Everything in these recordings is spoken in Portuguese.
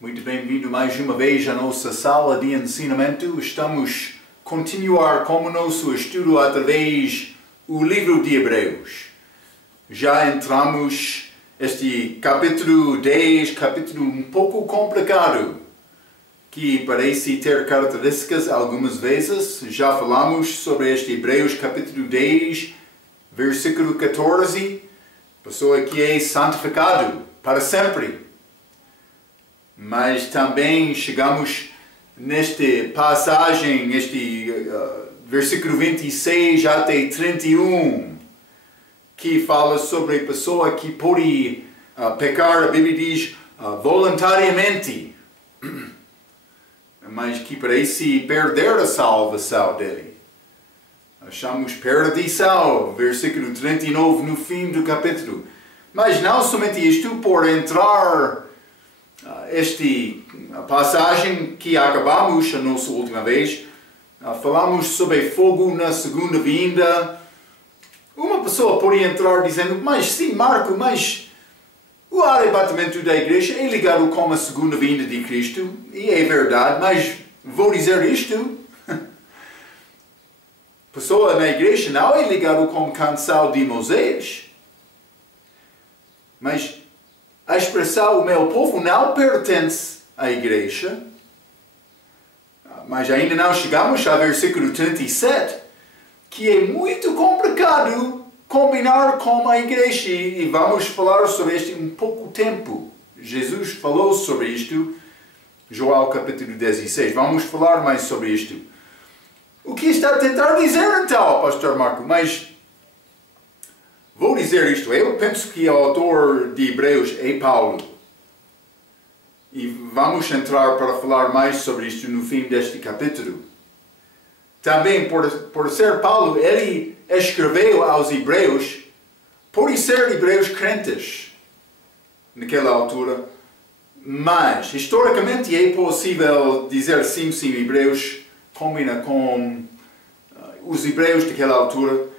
Muito bem-vindo mais uma vez à nossa sala de ensinamento. Estamos a continuar com o nosso estudo através do livro de Hebreus. Já entramos este capítulo 10, capítulo um pouco complicado, que parece ter características algumas vezes. Já falamos sobre este Hebreus capítulo 10, versículo 14. Pessoa que é santificado para sempre. Mas também chegamos nesta passagem, este versículo 26 até 31, que fala sobre a pessoa que pode pecar, a Bíblia diz, voluntariamente, mas que parece perder a salvação dele. Achamos perdição, versículo 39 no fim do capítulo. Mas não somente isto, por entrar esta passagem que acabamos a nossa última vez, falamos sobre fogo na segunda vinda. Uma pessoa pode entrar dizendo, mas sim, Marco, mas o arrebatamento da igreja é ligado com a segunda vinda de Cristo, e é verdade, mas vou dizer isto. A pessoa na igreja não é ligado com o canção de Moisés, mas a expressão, o meu povo não pertence à igreja. Mas ainda não chegamos ao versículo 37, que é muito complicado combinar com a igreja. E vamos falar sobre isto em pouco tempo. Jesus falou sobre isto, João capítulo 16. Vamos falar mais sobre isto. O que está a tentar dizer então, pastor Marco? Mas vou dizer isto, eu penso que o autor de Hebreus é Paulo. E vamos entrar para falar mais sobre isto no fim deste capítulo. Também, por ser Paulo, ele escreveu aos Hebreus, por ser Hebreus crentes, naquela altura. Mas, historicamente, é possível dizer sim, Hebreus combina com os Hebreus daquela altura.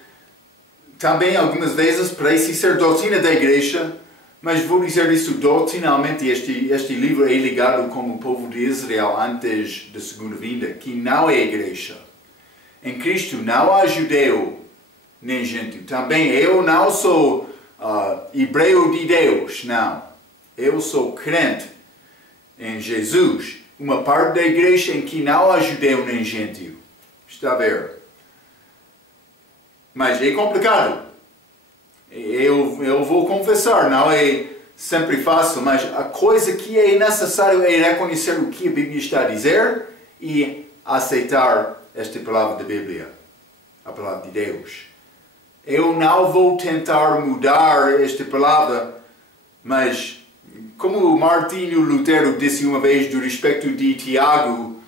Também, algumas vezes, parece ser doutrina da igreja, mas vou dizer isso doutrinalmente, este livro é ligado com o povo de Israel antes da segunda vinda, que não é igreja. Em Cristo não há judeu nem gentio. Também eu não sou hebreu de Deus, não. Eu sou crente em Jesus, uma parte da igreja em que não há judeu nem gentio. Está a ver? Mas é complicado. Eu vou confessar, não é sempre fácil, mas a coisa que é necessário é reconhecer o que a Bíblia está a dizer e aceitar esta palavra da Bíblia, a palavra de Deus. Eu não vou tentar mudar esta palavra, mas como Martinho Lutero disse uma vez do respeito de Tiago,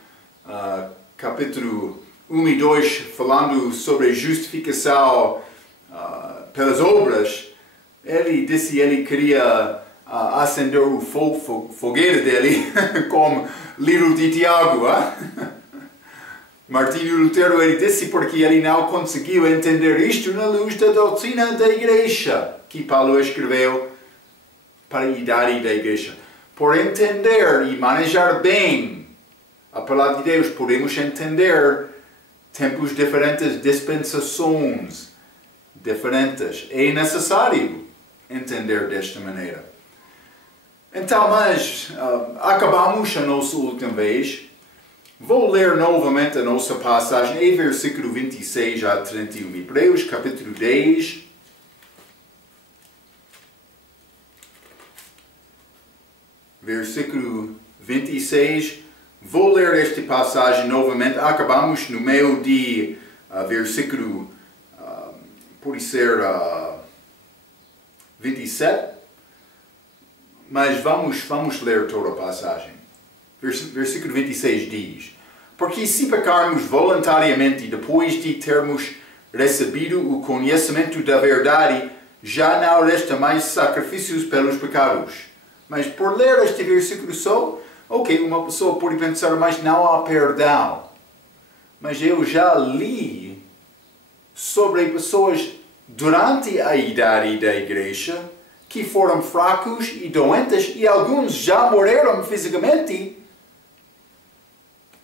capítulo 1 e 2, falando sobre a justificação pelas obras, ele disse que ele queria acender o fogueira dele como livro de Tiago. Martinho Lutero, ele disse porque ele não conseguiu entender isto na luz da doutrina da igreja, que Paulo escreveu para a idade da igreja. Por entender e manejar bem a palavra de Deus, podemos entender tempos diferentes, dispensações diferentes. É necessário entender desta maneira. Então, mas acabamos a nossa última vez. Vou ler novamente a nossa passagem em versículo 26 a 31. Hebreus capítulo 10. Versículo 26. Vou ler esta passagem novamente. Acabamos no meio de versículo, pode ser 27. Mas vamos ler toda a passagem. Versículo 26 diz: porque se pecarmos voluntariamente depois de termos recebido o conhecimento da verdade, já não resta mais sacrifícios pelos pecados. Mas por ler este versículo só, ok, uma pessoa pode pensar, mas não há perdão. Mas eu já li sobre pessoas durante a idade da igreja que foram fracos e doentes, e alguns já morreram fisicamente,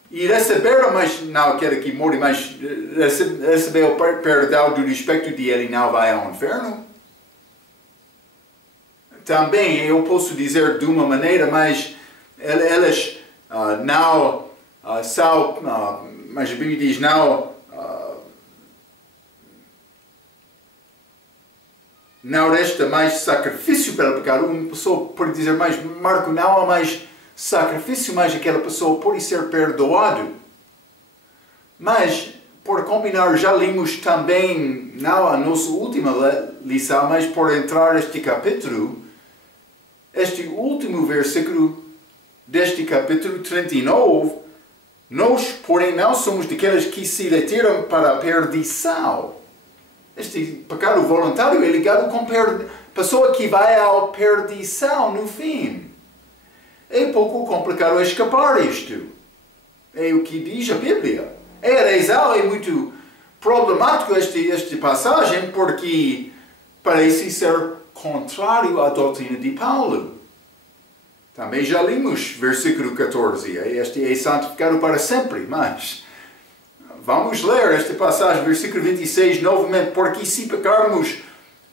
e receberam, mas não aquele que morre, mas recebeu o perdão do respeito de ele, não vai ao inferno. Também eu posso dizer de uma maneira, mas elas não são, mas a Bíblia diz não resta mais sacrifício pelo pecado. Uma pessoa pode dizer, mas Marco, não há mais sacrifício, mas aquela pessoa pode ser perdoado. Mas, por combinar, já lemos também, não a nossa última lição, mas por entrar neste capítulo, este último versículo deste capítulo 39, nós, porém, não somos daqueles que se retiram para a perdição. Este pecado voluntário é ligado com pessoa que vai à perdição no fim. É pouco complicado escapar isto. É o que diz a Bíblia. É muito problemático esta passagem porque parece ser contrário à doutrina de Paulo. Também já lemos versículo 14. Este é santificado para sempre, mas vamos ler esta passagem, versículo 26, novamente. Porque se pecarmos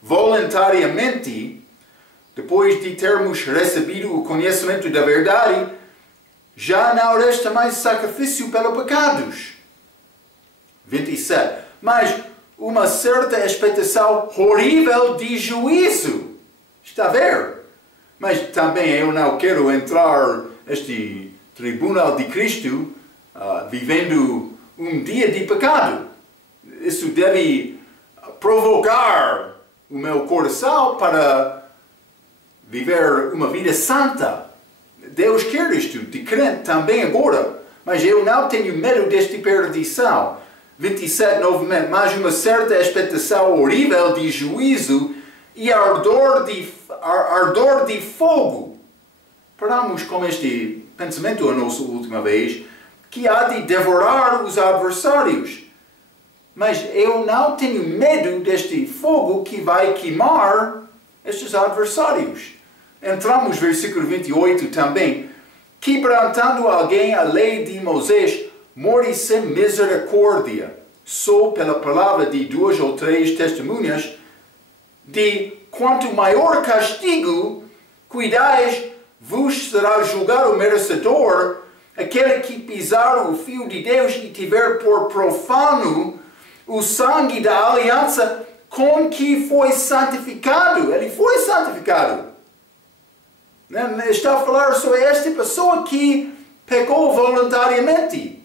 voluntariamente, depois de termos recebido o conhecimento da verdade, já não resta mais sacrifício pelos pecados. 27. Mas uma certa expectação horrível de juízo. Está a ver? Mas também eu não quero entrar neste tribunal de Cristo vivendo um dia de pecado. Isso deve provocar o meu coração para viver uma vida santa. Deus quer isto de crente também agora. Mas eu não tenho medo desta perdição. 27 novamente. Mas uma certa expectação horrível de juízo e ardor de fogo. Paramos com este pensamento a nossa última vez, que há de devorar os adversários. Mas eu não tenho medo deste fogo que vai queimar estes adversários. Entramos no versículo 28 também. Quebrantando alguém a lei de Moisés, morre sem misericórdia, só pela palavra de 2 ou 3 testemunhas, de quanto maior castigo cuidais, vos será julgado o merecedor, aquele que pisar o fio de Deus e tiver por profano o sangue da aliança com que foi santificado. Ele foi santificado. Está a falar sobre esta pessoa que pecou voluntariamente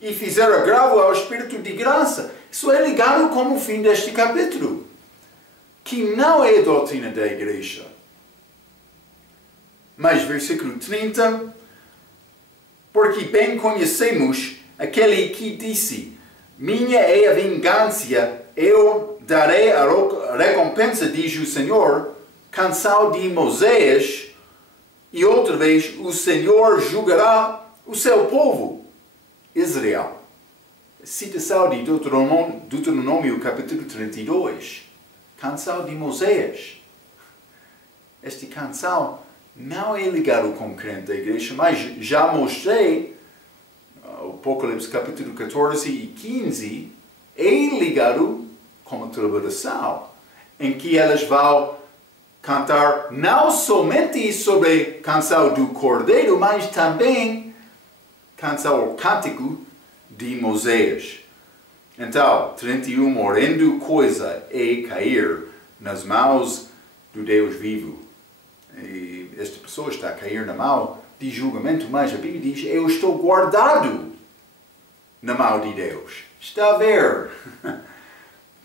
e fizer agravo ao Espírito de graça. Isso é ligado com o fim deste capítulo, que não é a doutrina da igreja. Mas versículo 30, porque bem conhecemos aquele que disse, minha é a vingança, eu darei a recompensa, diz o Senhor, canção de Moisés, e outra vez o Senhor julgará o seu povo, Israel. Citação de Deuteronômio capítulo 32. Canção de Moisés. Esta canção não é ligada com o crente da igreja, mas já mostrei, Apocalipse capítulo 14 e 15, é ligado com a tribulação, em que elas vão cantar não somente sobre a canção do Cordeiro, mas também canção ou cântico de Moisés. Então, 31, horrendo coisa é cair nas mãos do Deus vivo. E esta pessoa está a cair na mão de julgamento, mas a Bíblia diz, eu estou guardado na mão de Deus. Está a ver?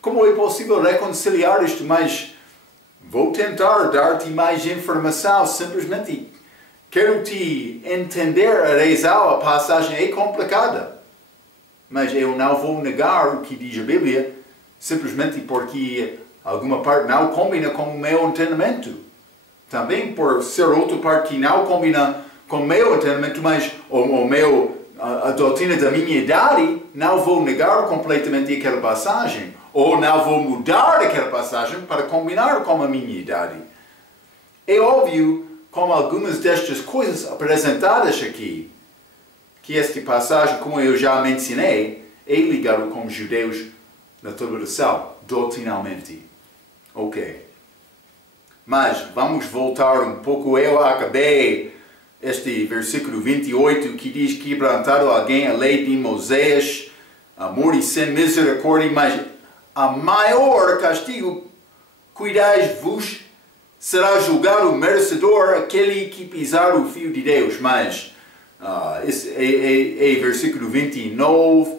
Como é possível reconciliar isto? Mas vou tentar dar-te mais informação, simplesmente quero te entender a razão, a passagem é complicada. Mas eu não vou negar o que diz a Bíblia, simplesmente porque alguma parte não combina com o meu entendimento. Também por ser outra parte que não combina com o meu entendimento, mas a doutrina da minha idade, não vou negar completamente aquela passagem. Ou não vou mudar aquela passagem para combinar com a minha idade. É óbvio, como algumas destas coisas apresentadas aqui, que esta passagem, como eu já mencionei, é ligado com os judeus na tradição, doutrinalmente. Ok. Mas vamos voltar um pouco. Eu acabei este versículo 28 que diz: quebrantado alguém a lei de Moisés, amor e sem misericórdia, mas a maior castigo, cuidai-vos, será julgado o merecedor, aquele que pisar o fio de Deus. Mas esse é versículo 29,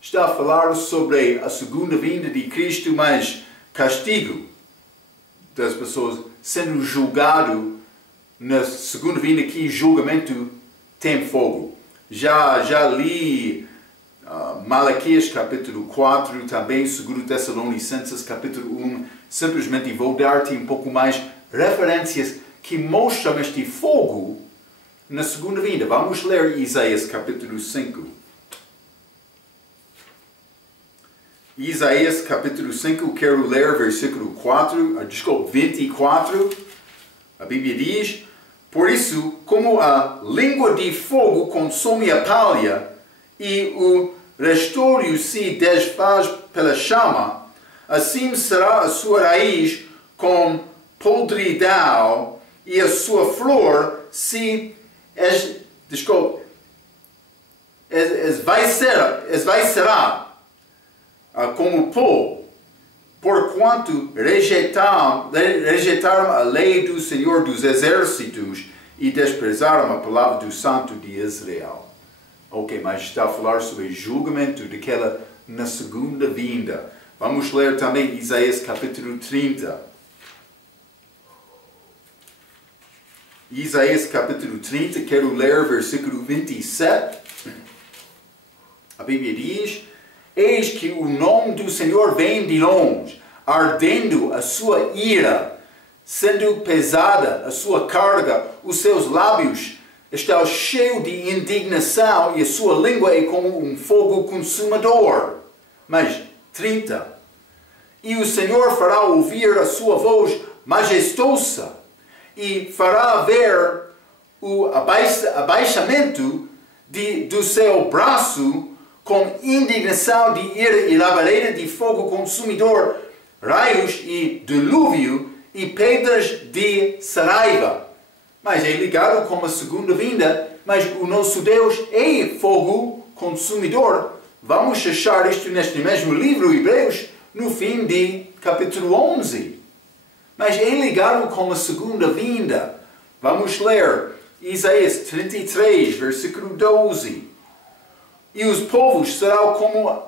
está a falar sobre a segunda vinda de Cristo, mas castigo das pessoas sendo julgado na segunda vinda, que julgamento tem fogo. Já li Malaquias capítulo 4, também 2 Tessalonicenses capítulo 1, simplesmente vou dar-te um pouco mais referências que mostram este fogo na segunda vinda. Vamos ler Isaías capítulo 5. Isaías capítulo 5, quero ler versículo 24. A Bíblia diz: por isso, como a língua de fogo consome a palha e o restolho se desfaz pela chama, assim será a sua raiz com podridão e a sua flor se esvaicerá como pó, porquanto rejeitaram a lei do Senhor dos Exércitos e desprezaram a palavra do Santo de Israel. Ok, mas está a falar sobre julgamento daquela na segunda vinda. Vamos ler também Isaías capítulo 30. Isaías capítulo 30, quero ler versículo 27. A Bíblia diz: eis que o nome do Senhor vem de longe, ardendo a sua ira, sendo pesada a sua carga, os seus lábios estão cheios de indignação e a sua língua é como um fogo consumidor. Mas 30. E o Senhor fará ouvir a sua voz majestosa e fará ver o abaixamento do seu braço com indignação de ira e labareda de fogo consumidor, raios e dilúvio e pedras de saraiva. Mas é ligado com a segunda vinda, mas o nosso Deus é fogo consumidor. Vamos achar isto neste mesmo livro, Hebreus, no fim de capítulo 11. Mas é ligado com a segunda vinda. Vamos ler Isaías 33, versículo 12. E os povos serão como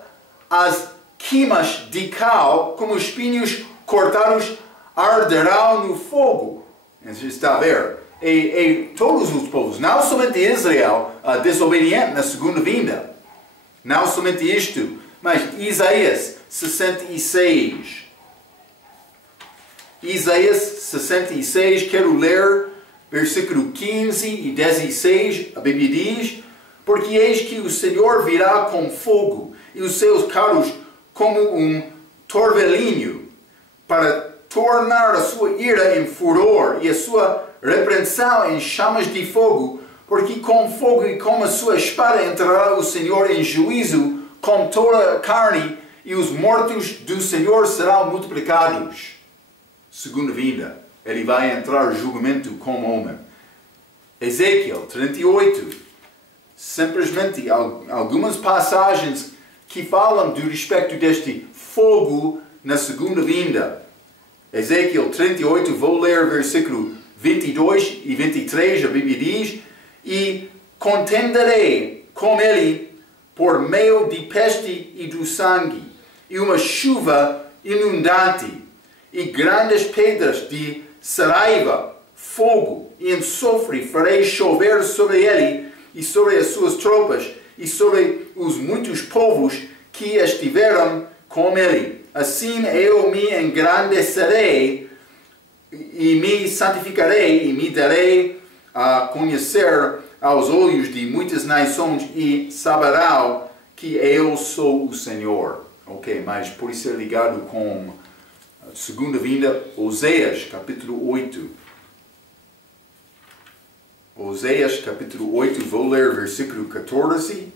as quimas de cal, como espinhos cortados arderão no fogo. Está a ver? Todos os povos, não somente Israel, desobediente na segunda vinda. Não somente isto, mas Isaías 66. Isaías 66, quero ler versículo 15 e 16, a Bíblia diz: porque eis que o Senhor virá com fogo, e os seus carros como um torvelinho, para tornar a sua ira em furor, e a sua repreensão em chamas de fogo, porque com fogo e com a sua espada entrará o Senhor em juízo com toda a carne, e os mortos do Senhor serão multiplicados. Segunda vinda, ele vai entrar em julgamento como homem. Ezequiel 38, simplesmente algumas passagens que falam do respeito deste fogo na segunda vinda. Ezequiel 38, vou ler versículo 22 e 23, a Bíblia diz: e contenderei com ele por meio de peste e do sangue, e uma chuva inundante, e grandes pedras de saraiva, fogo e enxofre farei chover sobre ele e sobre as suas tropas e sobre os muitos povos que estiveram com ele. Assim eu me engrandecerei e me santificarei e me darei a conhecer aos olhos de muitas nações e saberão que eu sou o Senhor. Ok, mas por isso é ligado com a segunda vinda, Oséias, capítulo 8. Oséias capítulo 8, vou ler versículo 14.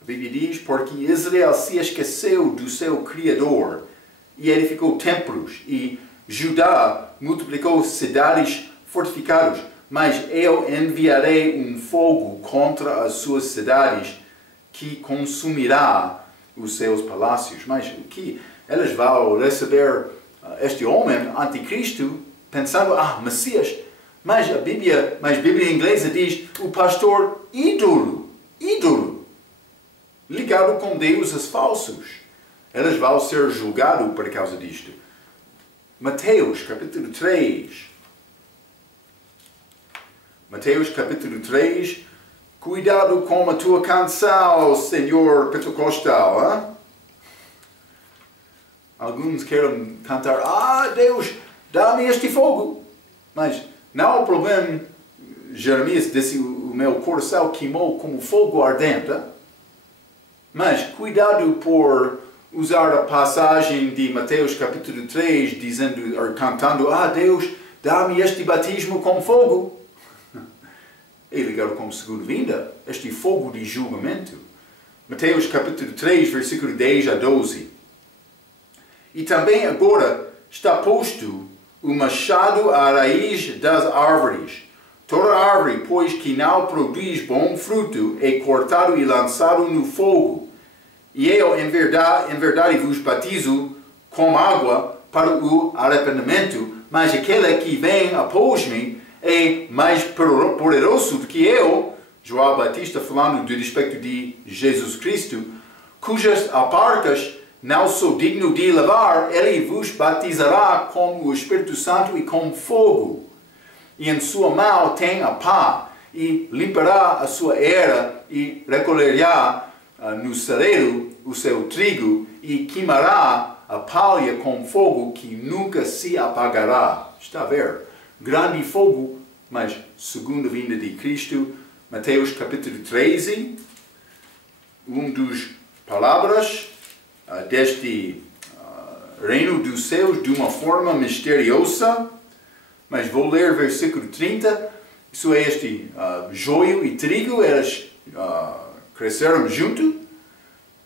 A Bíblia diz, porque Israel se esqueceu do seu Criador e edificou templos, e Judá multiplicou cidades fortificadas, mas eu enviarei um fogo contra as suas cidades, que consumirá os seus palácios. Mas o que elas vão receber este homem, anticristo, pensando, Messias, mas a Bíblia inglesa diz, o pastor ídolo, ligado com deuses falsos. Elas vão ser julgados por causa disto. Mateus capítulo 3. Mateus capítulo 3. Cuidado com a tua canção, Senhor Pentecostal. Hein? Alguns querem cantar, Deus, dá-me este fogo. Mas não há problema. Jeremias disse, o meu coração queimou como fogo ardente. Mas cuidado por usar a passagem de Mateus capítulo 3, dizendo, ou cantando, Deus, dá-me este batismo com fogo. É ligado com a segunda vinda, este fogo de julgamento. Mateus capítulo 3, versículo 10 a 12. E também agora está posto o machado à raiz das árvores. Toda árvore, pois, que não produz bom fruto, é cortado e lançado no fogo. E eu, em verdade, vos batizo com água para o arrependimento, mas aquele que vem após mim é mais poderoso do que eu, João Batista falando do respeito de Jesus Cristo, cujas aparcas não sou digno de levar, ele vos batizará com o Espírito Santo e com fogo. E em sua mão tem a pá, e limpará a sua era, e recolherá no celeiro o seu trigo, e queimará a palha com fogo que nunca se apagará. Está a ver? Grande fogo, mas segunda vinda de Cristo. Mateus capítulo 13, dos palavras deste reino dos céus de uma forma misteriosa. Mas vou ler versículo 30. Isso é este joio e trigo, eles cresceram juntos.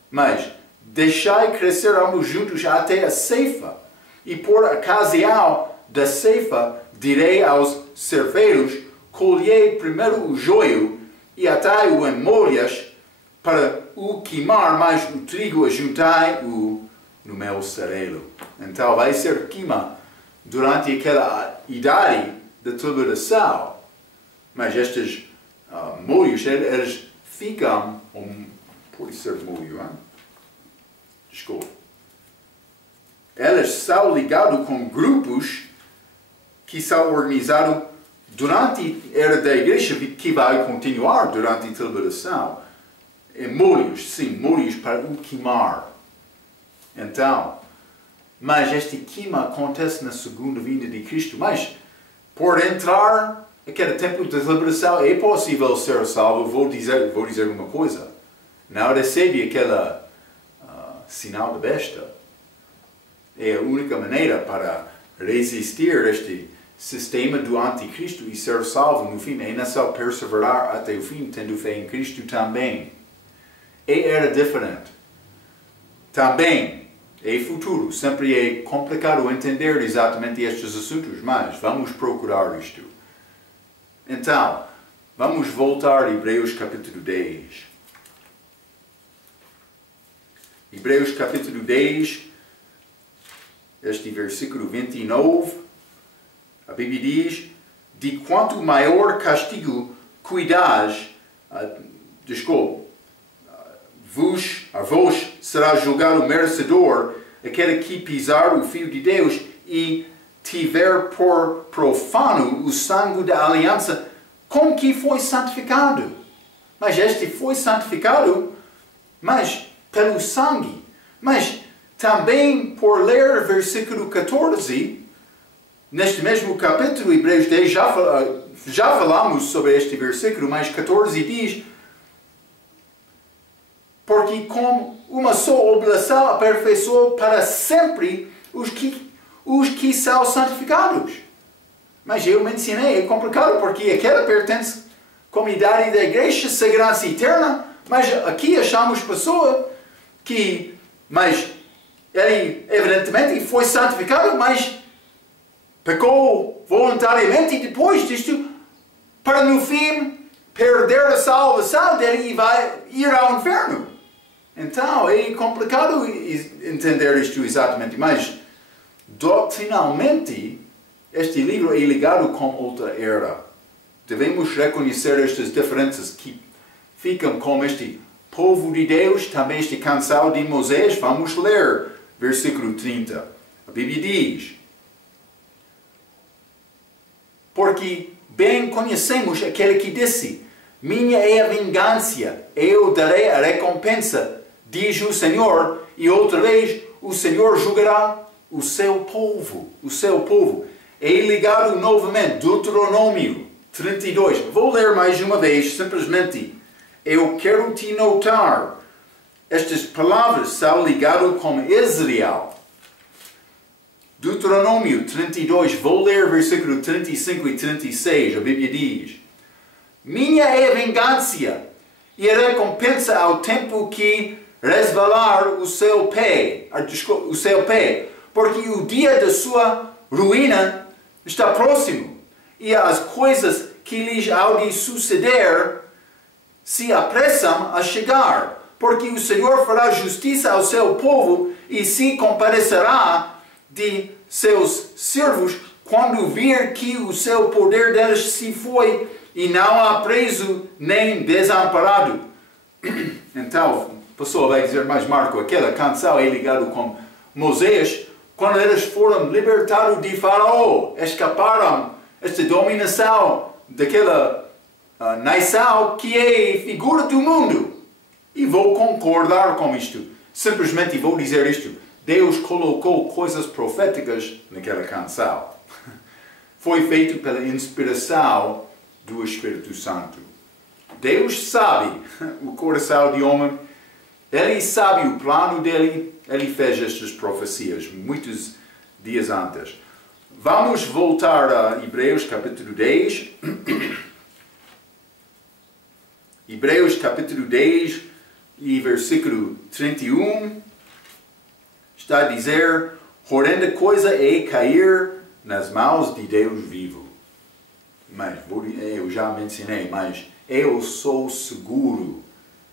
Mas deixai crescer ambos juntos até a ceifa. E por ocasião da ceifa, direi aos ceifeiros, colhei primeiro o joio e atai-o em molhas para o queimar, mas o trigo ajuntai-o no meu cereiro. Então vai ser queima durante aquela idade da tribulação. Mas estes molhos, eles ficam, pode ser molho, hein? Desculpa. Eles são ligados com grupos que são organizados durante a era da igreja, que vai continuar durante a tribulação. Molhos, sim, molhos para o queimar. Então, mas este queima acontece na segunda vinda de Cristo. Mas, por entrar naquele tempo de tribulação, é possível ser salvo. Vou dizer uma coisa. Não recebe aquele sinal da besta. É a única maneira para resistir a este sistema do anticristo e ser salvo no fim. É necessário perseverar até o fim, tendo fé em Cristo também. Era diferente. Também é futuro. Sempre é complicado entender exatamente estes assuntos, mas vamos procurar isto. Então, vamos voltar a Hebreus capítulo 10. Hebreus capítulo 10, este versículo 29, a Bíblia diz, de quanto maior castigo cuidais, a vós será julgado merecedor aquele que pisar o Filho de Deus e tiver por profano o sangue da aliança com que foi santificado. Mas este foi santificado, mas pelo sangue. Mas também por ler versículo 14, neste mesmo capítulo, Hebreus 10, já falamos sobre este versículo, mas 14 diz, porque com uma só oblação aperfeiçoou para sempre os que são santificados. Mas eu mencionei, é complicado, porque aquela pertence à comunidade da igreja, segurança eterna, mas aqui achamos pessoa que, mas ele evidentemente foi santificado, mas pecou voluntariamente e depois disto, para no fim, perder a salvação dele e vai ir ao inferno. Então, é complicado entender isto exatamente, mas doutrinalmente, este livro é ligado com outra era. Devemos reconhecer estas diferenças que ficam com este povo de Deus, também este canção de Moisés. Vamos ler versículo 30. A Bíblia diz: porque bem conhecemos aquele que disse: minha é a vingança, eu darei a recompensa, diz o Senhor. E outra vez, o Senhor julgará o seu povo. O seu povo. É ligado novamente, Deuteronômio 32. Vou ler mais uma vez, simplesmente. Eu quero te notar. Estas palavras são ligadas com Israel. Deuteronômio 32, vou ler versículo 35 e 36. A Bíblia diz: minha é a vingança e a recompensa ao tempo que resvalar o seu pé, porque o dia da sua ruína está próximo, e as coisas que lhes hão de suceder se apressam a chegar, porque o Senhor fará justiça ao seu povo e se compadecerá de seus servos quando vir que o seu poder deles se foi e não há preso nem desamparado. Então, a pessoa vai dizer, mas Marco, aquela canção é ligada com Moisés, quando eles foram libertados de Faraó, escaparam esta dominação daquela nação que é figura do mundo. E vou concordar com isto. Simplesmente vou dizer isto. Deus colocou coisas proféticas naquela canção. Foi feito pela inspiração do Espírito Santo. Deus sabe o coração de homem. Ele sabe o plano dele. Ele fez estas profecias muitos dias antes. Vamos voltar a Hebreus capítulo 10. Hebreus capítulo 10 e versículo 31. Está a dizer: horrenda coisa é cair nas mãos de Deus vivo. Mas eu já mencionei, mas eu sou seguro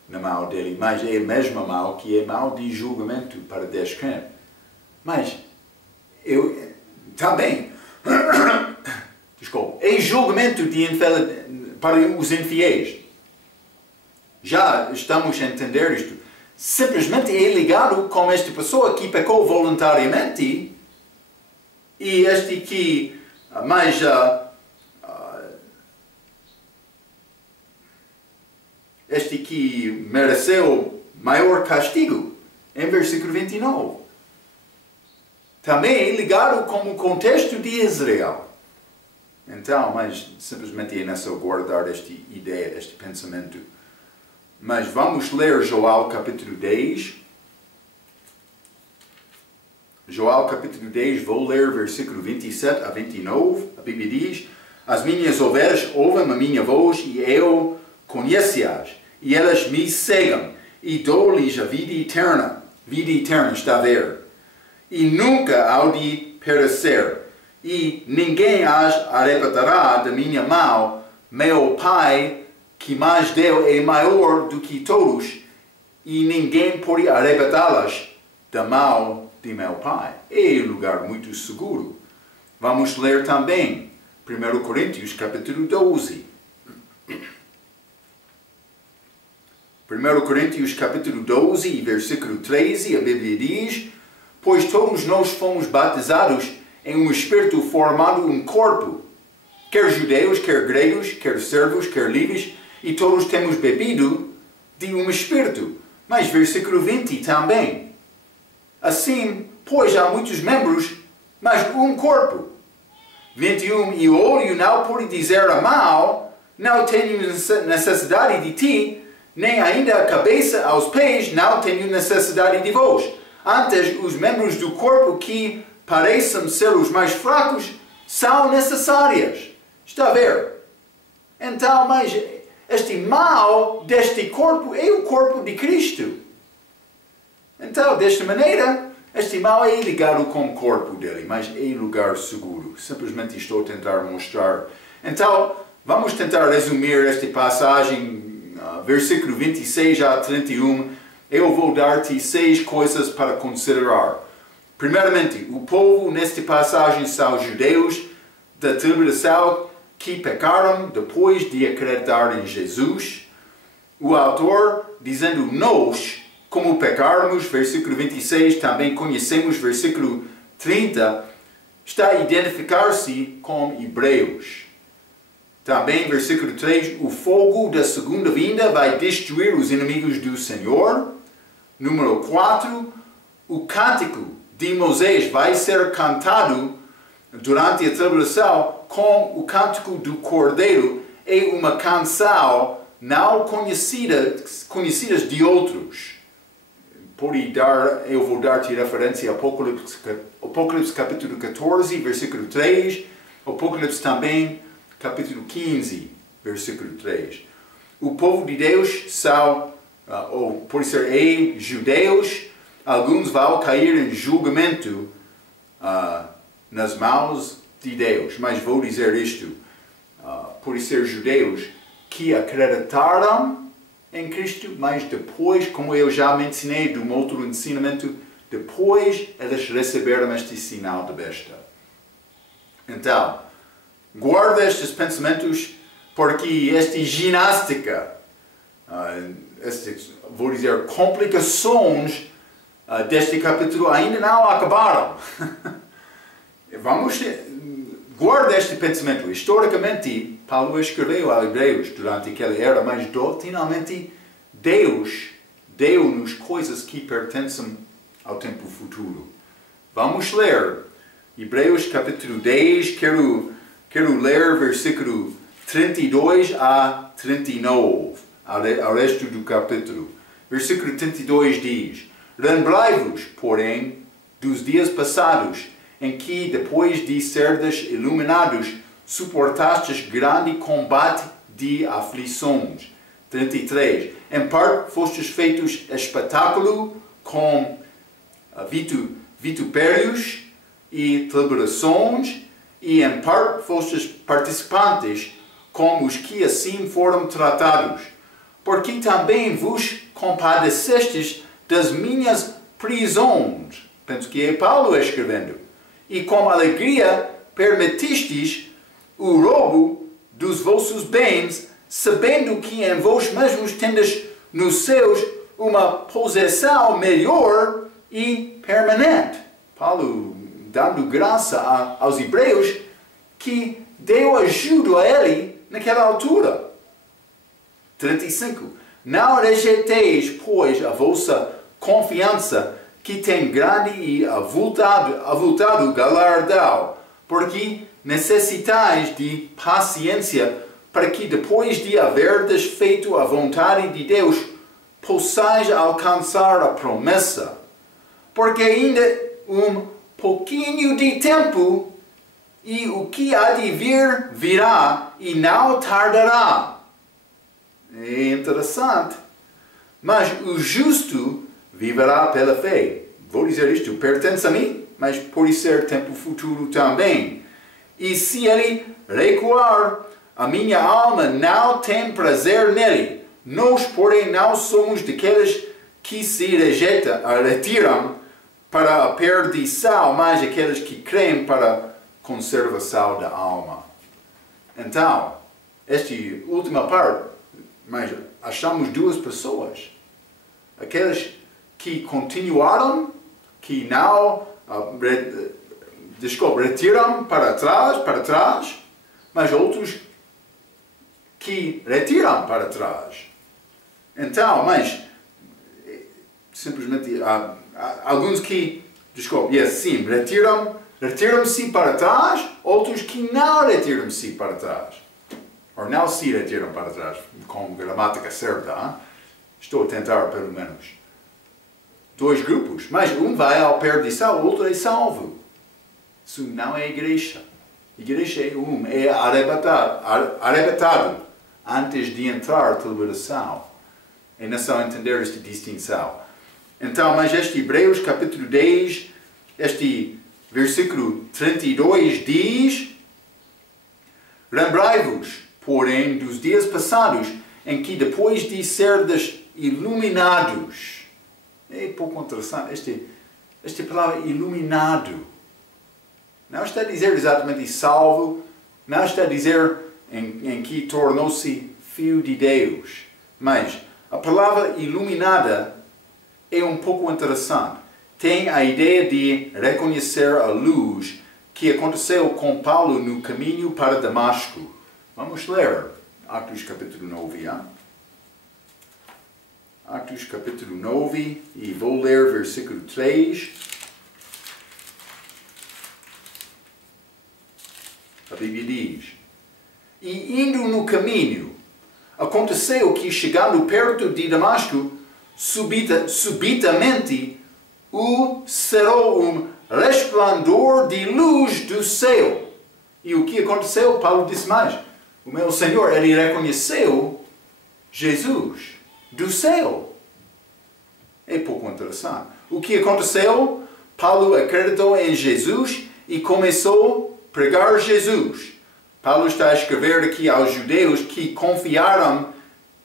na mão dele, mas é a mesma mão que é mão de julgamento para descrente. Mas eu também, desculpa, é julgamento para os infiéis. Já estamos a entender isto. Simplesmente é ligado com esta pessoa que pecou voluntariamente e este que mais este que mereceu maior castigo, em versículo 29. Também é ligado com o contexto de Israel. Então, mas simplesmente é necessário guardar esta ideia, este pensamento. Mas vamos ler Joel capítulo 10. Joel capítulo 10, vou ler versículo 27 a 29. A Bíblia diz: as minhas ovelhas ouvem a minha voz e eu conheço-as. E elas me seguem, e dou-lhes a vida eterna. Vida eterna, está a ver. E nunca hão de perecer. E ninguém as arrebatará da minha mão. Meu Pai, que mais deu, é maior do que todos. E ninguém pode arrebatá-las da mão de meu Pai. É um lugar muito seguro. Vamos ler também 1 Coríntios capítulo 12. 1 Coríntios capítulo 12, versículo 13, a Bíblia diz: pois todos nós fomos batizados em um espírito formado um corpo, quer judeus, quer gregos, quer servos, quer livres, e todos temos bebido de um espírito. Mas versículo 20 também: assim, pois há muitos membros, mas um corpo. 21, e o olho não pode dizer a mão, não tenho necessidade de ti, nem ainda a cabeça aos pés, não tenho necessidade de vós. Antes, os membros do corpo que parecem ser os mais fracos são necessárias. Está a ver? Então, mas este mal deste corpo é o corpo de Cristo. Então, desta maneira, este mal é ligado com o corpo dele, mas é em lugar seguro. Simplesmente estou a tentar mostrar. Então, vamos tentar resumir esta passagem, versículo 26 a 31. Eu vou dar-te 6 coisas para considerar. Primeiramente, o povo nesta passagem são judeus da tribulação que pecaram depois de acreditar em Jesus. O autor, dizendo nós, como pecarmos, versículo 26, também conhecemos, versículo 30, está a identificar-se com hebreus. Também, versículo 3, o fogo da segunda vinda vai destruir os inimigos do Senhor. Número 4, o cântico de Moisés vai ser cantado durante a tribulação com o cântico do Cordeiro. É uma canção não conhecidas de outros. Eu vou dar-te referência a Apocalipse capítulo 14, versículo 3, Apocalipse também, capítulo 15, versículo 3. O povo de Deus são, ou por ser judeus, alguns vão cair em julgamento nas mãos de Deus. Mas vou dizer isto, por ser judeus que acreditaram em Cristo, mas depois, como eu já mencionei de um outro ensinamento, depois eles receberam este sinal de besta. Então, guarda estes pensamentos, porque esta ginástica, vou dizer, complicações deste capítulo ainda não acabaram. Guarda este pensamento. Historicamente, Paulo escreveu a Hebreus durante aquela era, mas doutinalmente Deus deu-nos coisas que pertencem ao tempo futuro. Vamos ler Hebreus capítulo 10, quero ler versículo 32 a 39, ao resto do capítulo. Versículo 32 diz: Lembrai-vos, porém, dos dias passados, em que, depois de serdes iluminados, suportastes grande combate de aflições. 33. Em parte fostes feitos espetáculo com vitupérios e tribulações, e em parte fostes participantes com os que assim foram tratados. Porque também vos compadecestes das minhas prisões. Penso que é Paulo escrevendo. E com alegria permitistes o roubo dos vossos bens, sabendo que em vós mesmos tendes nos céus uma possessão melhor e permanente. Paulo dando graça aos hebreus que deu ajuda a ele naquela altura. 35. Não rejeiteis, pois, a vossa confiança, que tem grande e avultado galardão, porque necessitais de paciência, para que depois de haverdes feito a vontade de Deus, possais alcançar a promessa. Porque ainda um pouquinho de tempo, e o que há de vir virá, e não tardará. É interessante. Mas o justo viverá pela fé. Vou dizer isto, pertence a mim, mas pode ser tempo futuro também. E se ele recuar, a minha alma não tem prazer nele. Nós, porém, não somos daqueles que se retiram para a perdição, mas aqueles que creem para a conservação da alma. Então, esta última parte, mas achamos duas pessoas. Aqueles que continuaram, que não retiram para trás, mas outros que retiram para trás. Então, simplesmente há alguns que, sim, retiram-se para trás, outros que não retiram-se para trás. Ou não se retiram para trás, com gramática certa. Hein? Estou a tentar, pelo menos. 2 grupos, mas um vai à perdição, o outro é salvo. Isso não é igreja. igreja é arrebatado antes de entrar a tribulação. É necessário entender esta distinção. Então, mas este Hebreus capítulo 10, este versículo 32 diz: lembrai-vos, porém, dos dias passados, em que depois de serdes iluminados, é pouco interessante, esta palavra iluminado, não está a dizer exatamente salvo, não está a dizer em que tornou-se filho de Deus, mas a palavra iluminada é um pouco interessante. Tem a ideia de reconhecer a luz que aconteceu com Paulo no caminho para Damasco. Vamos ler Atos capítulo 9. Atos capítulo 9 e vou ler versículo 3. A Bíblia diz: e indo no caminho, aconteceu que, chegando perto de Damasco, subitamente o cerrou um resplandor de luz do céu. E o que aconteceu? Paulo disse mais: o meu Senhor, ele reconheceu Jesus do céu. É pouco interessante. O que aconteceu? Paulo acreditou em Jesus e começou a pregar Jesus. Paulo está a escrever aqui aos judeus que confiaram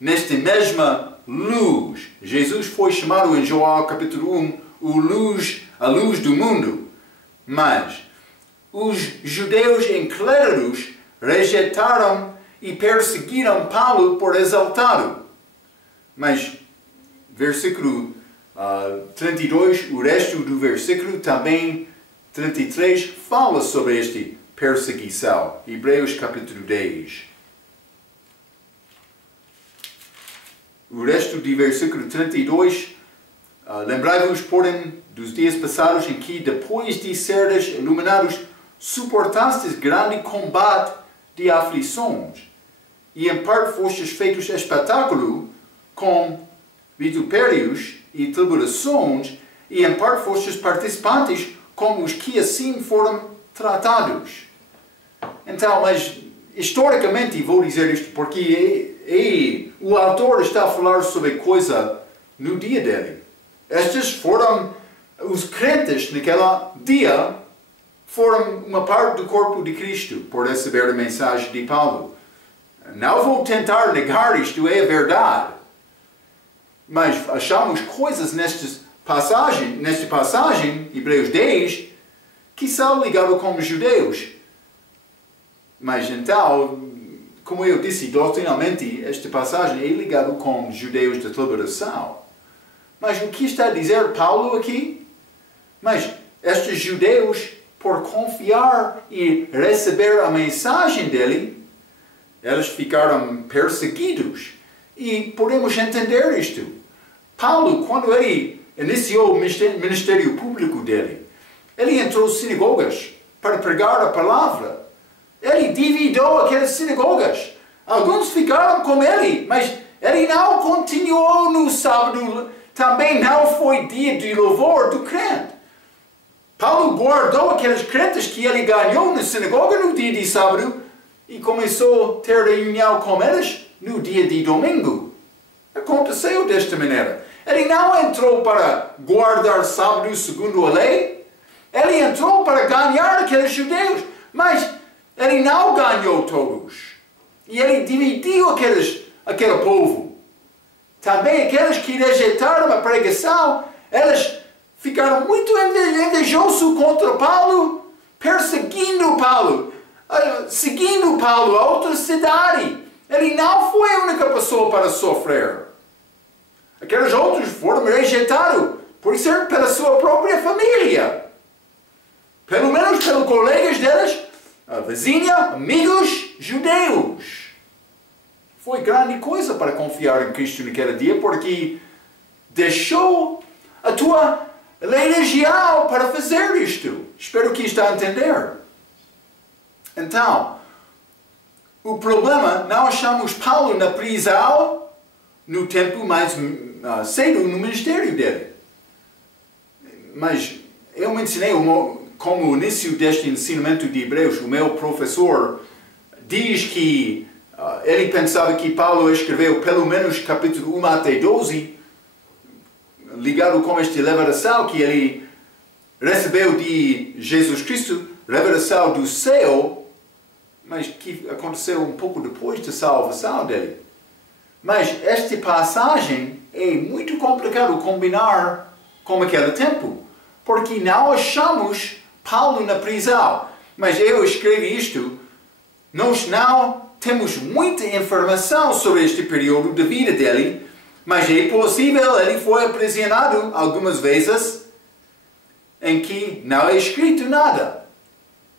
nesta mesma luz. Jesus foi chamado em João capítulo 1 a luz do mundo. Mas os judeus incrédulos rejeitaram e perseguiram Paulo por exaltá-lo. Mas versículo 32, o resto do versículo, também 33, fala sobre esta perseguição. Hebreus capítulo 10. O resto do versículo 32, lembrai-vos, porém, dos dias passados em que, depois de serdes iluminados, suportastes grande combate de aflições, e em parte fostes feitos espetáculo com vitupérios e tribulações, e em parte fostes participantes como os que assim foram tratados. Então, mas historicamente vou dizer isto porque o autor está a falar sobre coisa no dia dele. Estes foram os crentes naquele dia, foram uma parte do corpo de Cristo por receber a mensagem de Paulo. Não vou tentar negar isto, é a verdade. Mas achamos coisas nesta passagem, Hebreus 10, que são ligadas com os judeus. Mas então, como eu disse, doutrinalmente, esta passagem é ligada com os judeus da tribulação. Mas o que está a dizer Paulo aqui? Mas estes judeus, por confiar e receber a mensagem dele, eles ficaram perseguidos. E podemos entender isto. Paulo, quando ele iniciou o ministério público dele, ele entrou em sinagogas para pregar a palavra. Ele dividiu aquelas sinagogas. Alguns ficaram com ele, mas ele não continuou no sábado. Também não foi dia de louvor do crente. Paulo guardou aqueles crentes que ele ganhou na sinagoga no dia de sábado e começou a ter reunião com eles no dia de domingo. Aconteceu desta maneira. Ele não entrou para guardar sábado segundo a lei. Ele entrou para ganhar aqueles judeus. Mas ele não ganhou todos. E ele dividiu aquele povo. Também aqueles que rejeitaram a pregação, eles ficaram muito invejosos contra Paulo, perseguindo Paulo, seguindo Paulo a outra cidade. Ele não foi a única pessoa para sofrer. Aqueles outros foram rejeitados, por ser pela sua própria família. Pelo menos pelos colegas deles, a vizinha, amigos judeus. Foi grande coisa para confiar em Cristo naquele dia, porque deixou a tua religião para fazer isto. Espero que está a entender. Então, o problema, não achamos Paulo na prisão no tempo mais cedo no ministério dele. Mas eu mencionei como início deste ensinamento de Hebreus, o meu professor diz que ele pensava que Paulo escreveu pelo menos capítulo 1 até 12, ligado com esta revelação que ele recebeu de Jesus Cristo, revelação do céu, mas que aconteceu um pouco depois da salvação dele. Mas esta passagem é muito complicado combinar com aquele tempo, porque não achamos Paulo na prisão. Mas eu escrevi isto, nós não temos muita informação sobre este período da vida dele, mas é possível, ele foi aprisionado algumas vezes em que não é escrito nada.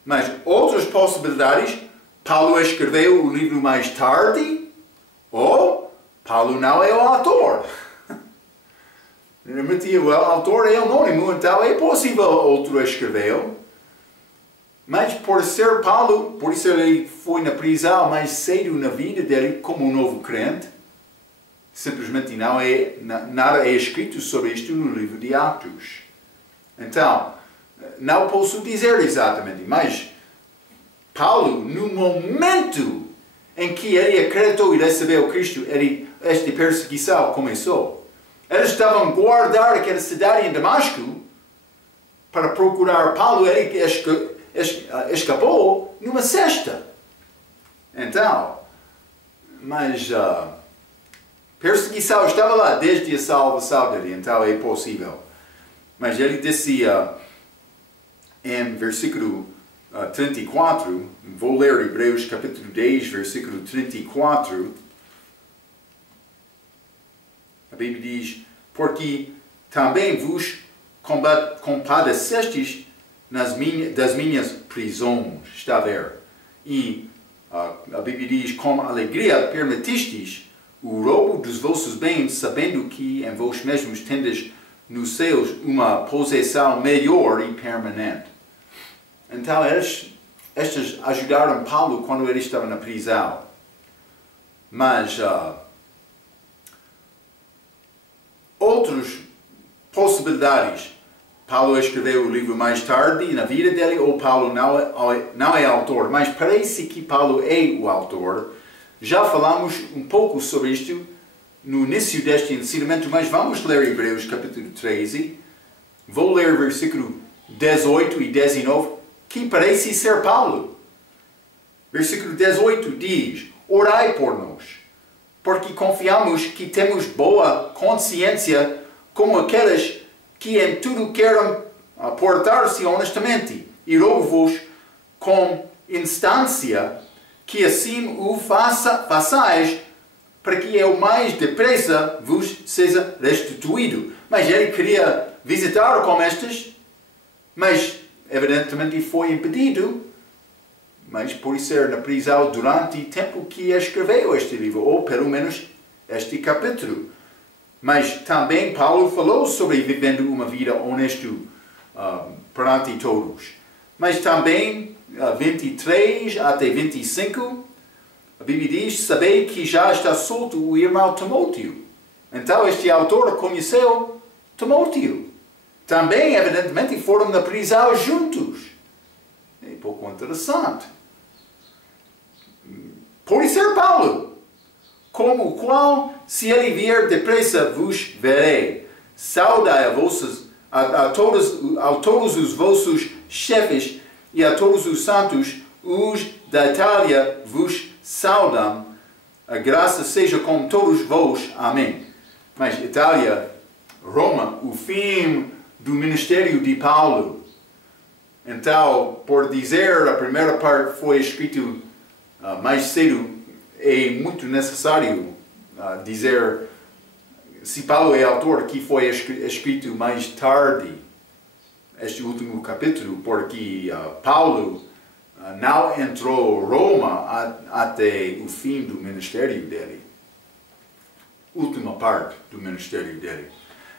Mas outras possibilidades, Paulo escreveu o livro mais tarde, ou Paulo não é o autor. O autor é anônimo, então é possível outro escreveu. Mas por ser Paulo, por isso ele foi na prisão mais cedo na vida dele como um novo crente, simplesmente nada é escrito sobre isto no livro de Atos. Então, não posso dizer exatamente, mas Paulo, no momento em que ele acreditou e recebeu Cristo, esta perseguição começou. Eles estavam a guardar aquela cidade em Damasco para procurar Paulo. Ele escapou numa cesta. Então, mas perseguição estava lá desde a salvação dele, então é possível. Mas ele dizia em versículo 34, vou ler Hebreus capítulo 10, versículo 34, a Bíblia diz, porque também vos compadecestes das minhas prisões, está a ver? E a Bíblia diz, com alegria permitistes o roubo dos vossos bens, sabendo que em vós mesmos tendes nos céus uma possessão melhor e permanente. Então, estes ajudaram Paulo quando ele estava na prisão. Mas outras possibilidades. Paulo escreveu o livro mais tarde na vida dele, ou Paulo não é autor, mas parece que Paulo é o autor. Já falamos um pouco sobre isto no início deste ensinamento, mas vamos ler Hebreus capítulo 13. Vou ler versículo 18 e 19, que parece ser Paulo. Versículo 18 diz, orai por nós, porque confiamos que temos boa consciência como aqueles que em tudo querem portar-se honestamente, e rogo-vos com instância que assim o façais, para que eu mais depressa vos seja restituído. Mas ele queria visitar com estes, mas evidentemente foi impedido, mas por ser na prisão durante o tempo que escreveu este livro, ou pelo menos este capítulo. Mas também Paulo falou sobre vivendo uma vida honesta perante todos. Mas também, 23 até 25, a Bíblia diz, sabei que já está solto o irmão Timóteo. Então este autor conheceu Timóteo. Também, evidentemente, foram na prisão juntos. É um pouco interessante. Por ser Paulo, como o qual, se ele vier depressa, vos verei. Saudai a todos os vossos chefes e a todos os santos, os da Itália vos saudam. A graça seja com todos vós. Amém. Mas Itália, Roma, o fim do ministério de Paulo. Então, por dizer, a primeira parte foi escrito mais cedo, é muito necessário dizer se Paulo é autor que foi escrito mais tarde, este último capítulo, porque Paulo não entrou em Roma até o fim do ministério dele. Última parte do ministério dele.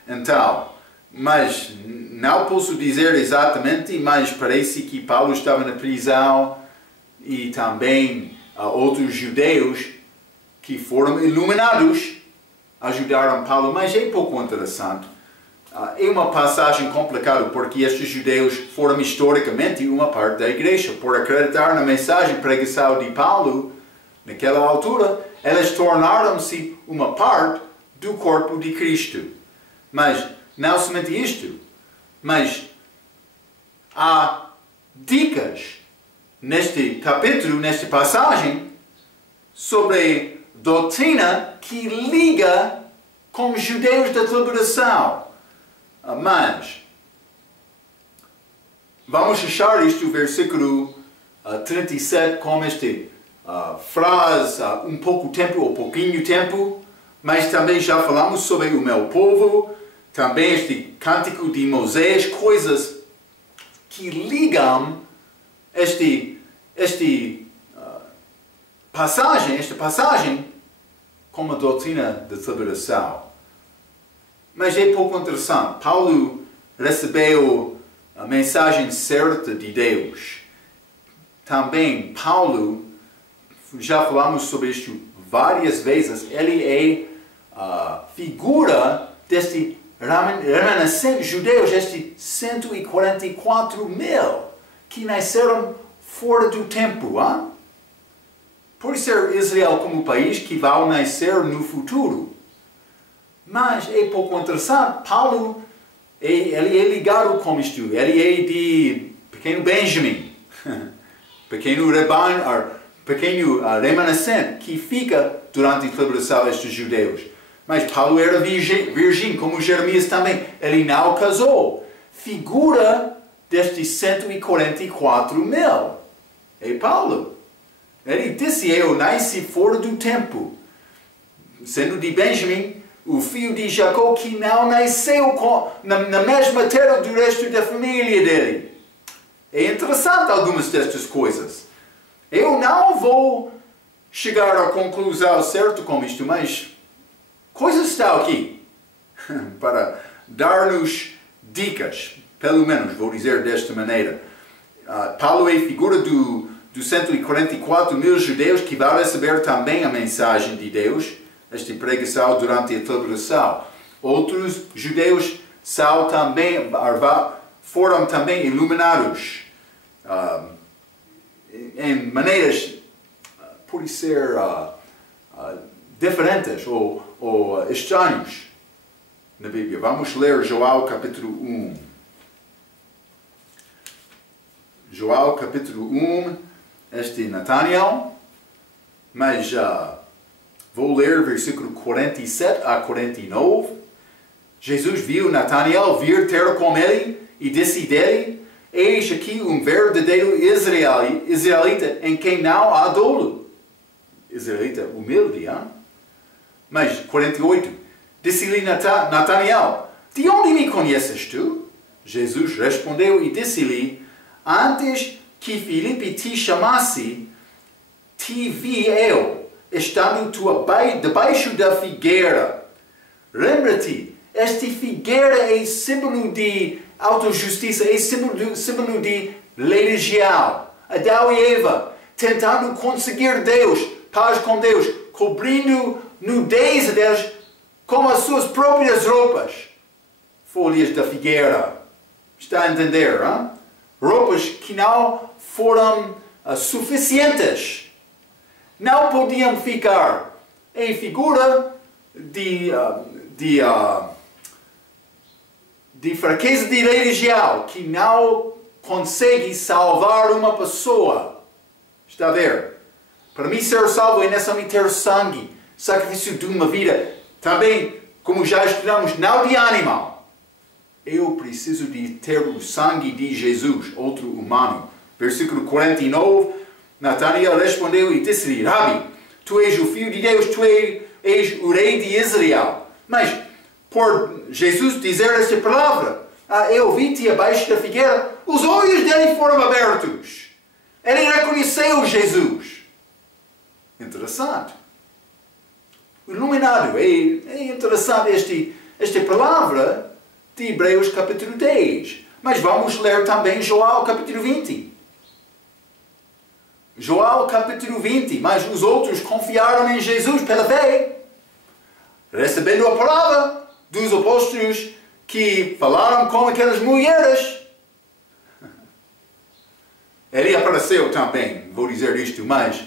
Então, mas não posso dizer exatamente, mas parece que Paulo estava na prisão e também outros judeus que foram iluminados ajudaram Paulo. Mas é pouco interessante É uma passagem complicada porque estes judeus foram historicamente uma parte da igreja. Por acreditar na mensagem pregação de Paulo, naquela altura, eles tornaram-se uma parte do corpo de Cristo. Mas não somente isto, mas há dicas neste capítulo, nesta passagem, sobre doutrina que liga com os judeus da tribulação. Mas vamos fechar isto, o versículo 37, com esta frase, um pouco tempo ou pouquinho tempo, mas também já falamos sobre o meu povo, também este cântico de Moisés, coisas que ligam esta passagem com a doutrina da tribulação. Mas é pouco interessante. Paulo recebeu a mensagem certa de Deus. Também Paulo, já falamos sobre isto várias vezes, ele é a figura deste remanescente judeus, estes 144 mil que nasceram fora do tempo. Hein? Por ser Israel como país que vai nascer no futuro. Mas é pouco interessante, Paulo, ele é ligado com isto, ele é de pequeno Benjamin, pequeno rebanho, pequeno remanescente que fica durante a tribulação estes judeus. Mas Paulo era virgem, como Jeremias também, ele não casou. Figura destes 144 mil. É Paulo. Ele disse, eu nasci fora do tempo, sendo de Benjamin, o filho de Jacó que não nasceu na mesma terra do resto da família dele. É interessante algumas destas coisas. Eu não vou chegar à conclusão certa com isto, mas coisas estão aqui para dar-nos dicas, pelo menos vou dizer desta maneira. Paulo é figura dos 144 mil judeus que vão receber também a mensagem de Deus, esta pregação durante a tribulação. Outros judeus foram também iluminados em maneiras, por ser diferentes ou estranhos na Bíblia. Vamos ler João capítulo 1. João capítulo 1, este Natanael, mas vou ler versículo 47 a 49. Jesus viu Natanael vir ter com ele e disse dele, eis aqui um verdadeiro israelita em quem não há dolo. Israelita humilde, hein? Mas 48, disse-lhe Natanael, de onde me conheces tu? Jesus respondeu e disse-lhe, antes que Filipe te chamasse, te vi eu, estando tu debaixo da figueira. Lembra-te, esta figueira é símbolo de autojustiça, é símbolo de religião. Adão e Eva, tentando conseguir Deus, paz com Deus, cobrindo nudez a Deus com as suas próprias roupas. Folhas da figueira. Está a entender, hein? Roupas que não foram suficientes. Não podiam ficar em figura de fraqueza de religião, que não consegue salvar uma pessoa. Está a ver? Para mim ser salvo é necessariamente ter sangue, sacrifício de uma vida. Também, como já estudamos, não de animal. Eu preciso de ter o sangue de Jesus, outro humano. Versículo 49, Natanael respondeu e disse-lhe, Rabi, tu és o Filho de Deus, tu és o Rei de Israel. Mas, por Jesus dizer esta palavra, eu vi-te abaixo da figueira, os olhos dele foram abertos. Ele reconheceu Jesus. Interessante. Iluminado. É interessante esta palavra de Hebreus capítulo 10. Mas vamos ler também João capítulo 20. João capítulo 20. Mas os outros confiaram em Jesus pela fé, recebendo a palavra dos apóstolos que falaram com aquelas mulheres. Ele apareceu também, vou dizer isto, mas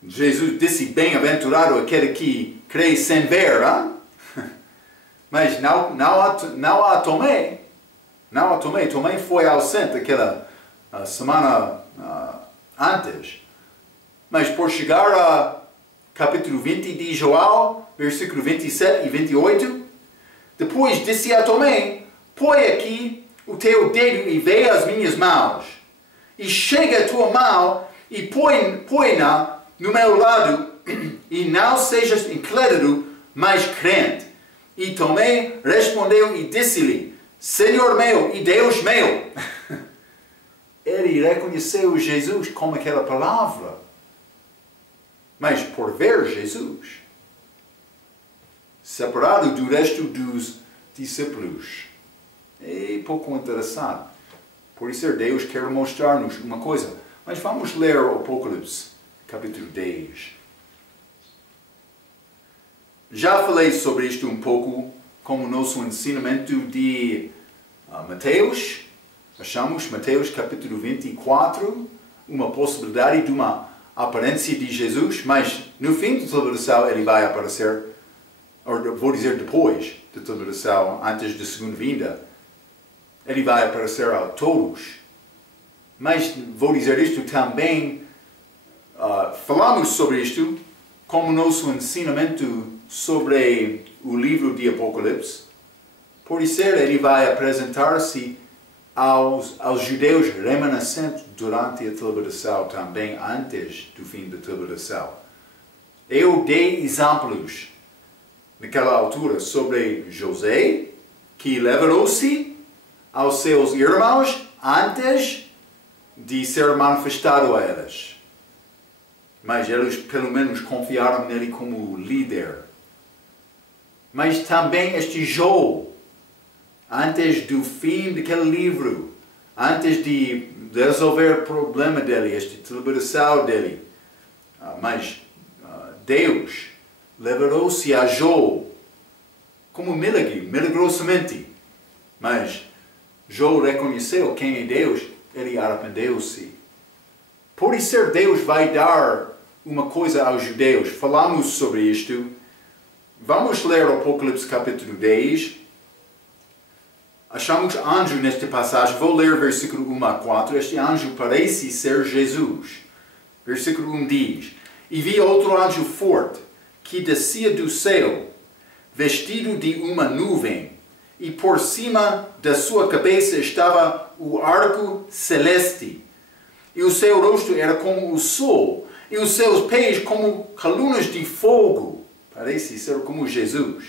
Jesus disse, bem-aventurado aquele que crê sem ver, hein? Mas não a tomei. Não a tomei. Tomei foi ausente aquela semana antes. Mas por chegar a capítulo 20 de João, versículo 27 e 28, depois disse a Tomé, põe aqui o teu dedo e vê as minhas mãos. E chega a tua mão e põe-na no meu lado e não sejas incrédulo, mas crente. E Tomé respondeu e disse-lhe, Senhor meu e Deus meu. Ele reconheceu Jesus como aquela palavra, mas por ver Jesus, separado do resto dos discípulos. É pouco interessante. Por isso Deus quer mostrar-nos uma coisa. Mas vamos ler o Apocalipse, capítulo 10. Já falei sobre isto um pouco como nosso ensinamento de Mateus. Achamos Mateus capítulo 24 uma possibilidade de uma aparência de Jesus, mas no fim da tribulação ele vai aparecer, ou vou dizer depois da tribulação, antes da segunda vinda, ele vai aparecer a todos. Mas vou dizer isto também, falamos sobre isto como nosso ensinamento sobre o livro de Apocalipse. Por isso ele vai apresentar-se aos judeus remanescentes durante a tribulação, também antes do fim da tribulação. Eu dei exemplos naquela altura sobre José, que levarou-se aos seus irmãos antes de ser manifestado a eles. Mas eles pelo menos confiaram nele como líder. Mas também este João, antes do fim daquele livro, antes de resolver o problema dele, esta tribulação dele, mas Deus levarou-se a Jó como milagrosamente. Mas Jó reconheceu quem é Deus, ele arrependeu-se. Por isso Deus vai dar uma coisa aos judeus. Falamos sobre isto. Vamos ler o Apocalipse capítulo 10. Achamos anjo nesta passagem. Vou ler versículo 1 a 4. Este anjo parece ser Jesus. Versículo 1 diz, e vi outro anjo forte, que descia do céu, vestido de uma nuvem, e por cima da sua cabeça estava o arco celeste. E o seu rosto era como o sol, e os seus pés como colunas de fogo. Parece ser como Jesus.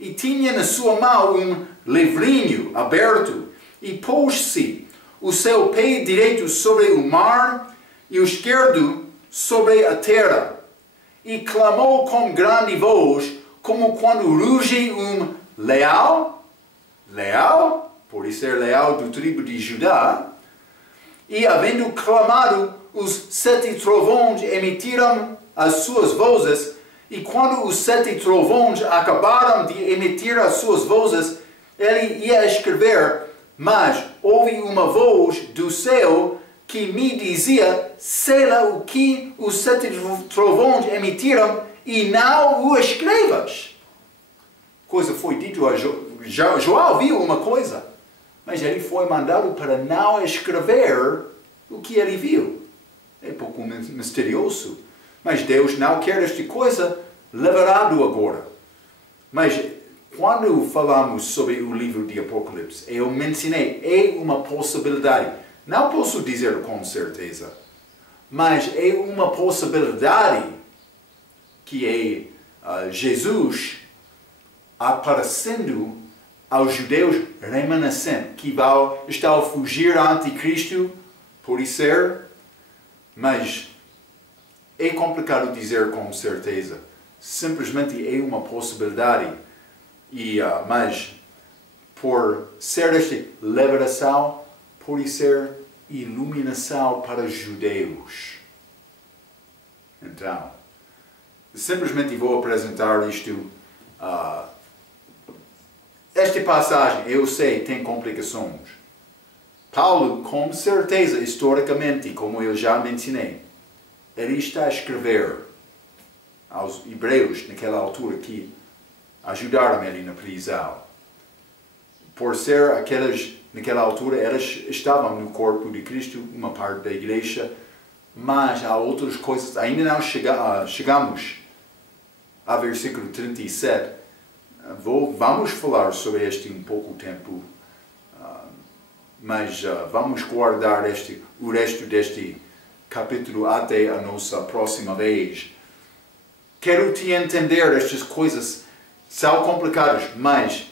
E tinha na sua mão um livrinho aberto, e pôs-se o seu pé direito sobre o mar, e o esquerdo sobre a terra. E clamou com grande voz, como quando ruge um leão, por ser leão do tribo de Judá, e havendo clamado, os 7 trovões emitiram as suas vozes, e quando os 7 trovões acabaram de emitir as suas vozes, ele ia escrever, mas houve uma voz do céu que me dizia, sela o que os 7 trovões emitiram, e não o escrevas. Coisa foi dito a João viu uma coisa, mas ele foi mandado para não escrever o que ele viu. É um pouco misterioso. Mas Deus não quer esta coisa liberado agora. Mas quando falamos sobre o livro de Apocalipse, eu mencionei, é uma possibilidade. Não posso dizer com certeza, mas é uma possibilidade que é Jesus aparecendo aos judeus remanescentes que estão a fugir ao anticristo, por isso mas é complicado dizer com certeza. Simplesmente é uma possibilidade. Mas por ser esta liberação, por ser iluminação para os judeus. Então, simplesmente vou apresentar isto esta passagem, eu sei, tem complicações. Paulo, com certeza, historicamente, como eu já mencionei, ele está a escrever aos hebreus naquela altura que ajudaram ele na prisão. Por ser naquela altura, eles estavam no corpo de Cristo, uma parte da igreja, mas há outras coisas, ainda não chegamos a versículo 37. Vamos falar sobre este um pouco tempo, mas vamos guardar o resto deste capítulo até a nossa próxima vez. Quero te entender, estas coisas são complicadas, mas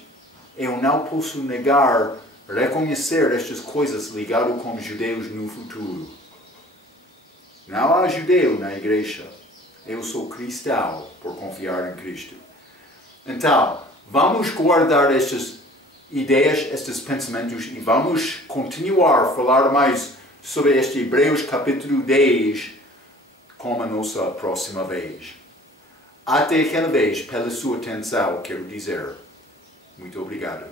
eu não posso negar, reconhecer estas coisas ligadas com os judeus no futuro. Não há judeu na igreja. Eu sou cristão por confiar em Cristo. Então, vamos guardar estas ideias, estes pensamentos e vamos continuar a falar mais sobre este Hebreus capítulo 10 com a nossa próxima vez. Até aquela vez, pela sua atenção, quero dizer muito obrigado.